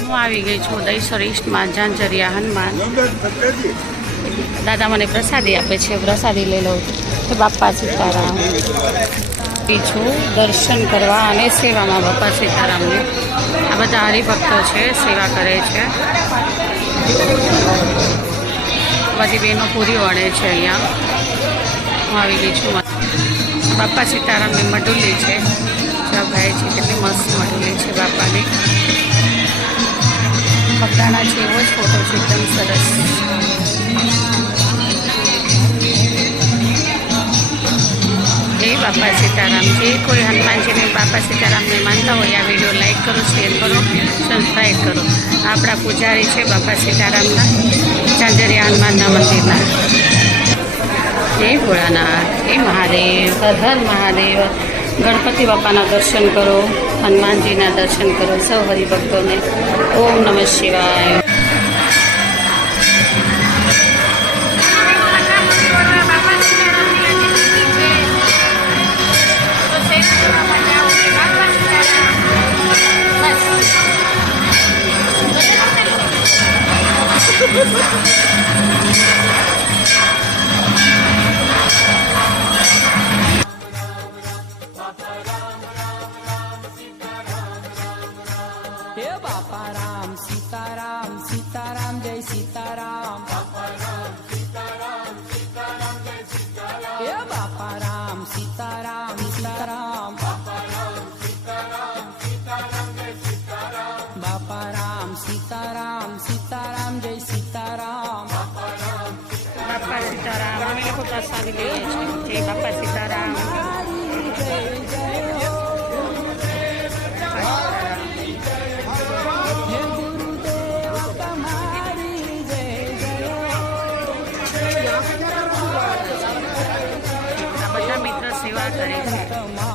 હું આવી ગઈ છું દહીસર ઈસ્ટમાં ઝાંઝરિયા હનુમાન. દાદા મને પ્રસાદી આપે છે, પ્રસાદી લઈ લઉં છું. બાપા સીતારામ. છું દર્શન કરવા અને સેવામાં બાપા સીતારામની. આ બધા હરિભક્તો છે, સેવા કરે છે. બધી બહેનો પૂરી વળે છે અહીંયા. હું આવી ગઈ છું. બાપા સીતારામની મડુલી છે. બગદાણા જેવો જ ફોટો છે, એકદમ સરસ. જય બાપા સીતારામ. જે કોઈ હનુમાનજીને બાપા સીતારામને માનતા હોય, આ વીડિયો લાઈક કરો શેર કરો સબસ્ક્રાઈબ કરો. આપણા પૂજારી છે બાપા સીતારામના ચાંદરિયા હનુમાનના મંદિરના. જય ભોળાનાથ જય મહાદેવ, હર હર મહાદેવ. ગણપતિ બાપાના દર્શન કરો હનુમાનજીના દર્શન કરો સૌ હરિભક્તોને. ઓમ નમઃ શિવાય. હે બાપા રામ સીતારામ સીતારામ જય સીતારામ હે બાપા રામ સીતારામ સીતારામ બાપા રામ સીતારામ સીતારામ જય સીતારામ બાપા સીતારામ અમે લોકો બાપા સીતારામ બધા મિત્ર સેવા કરે છે.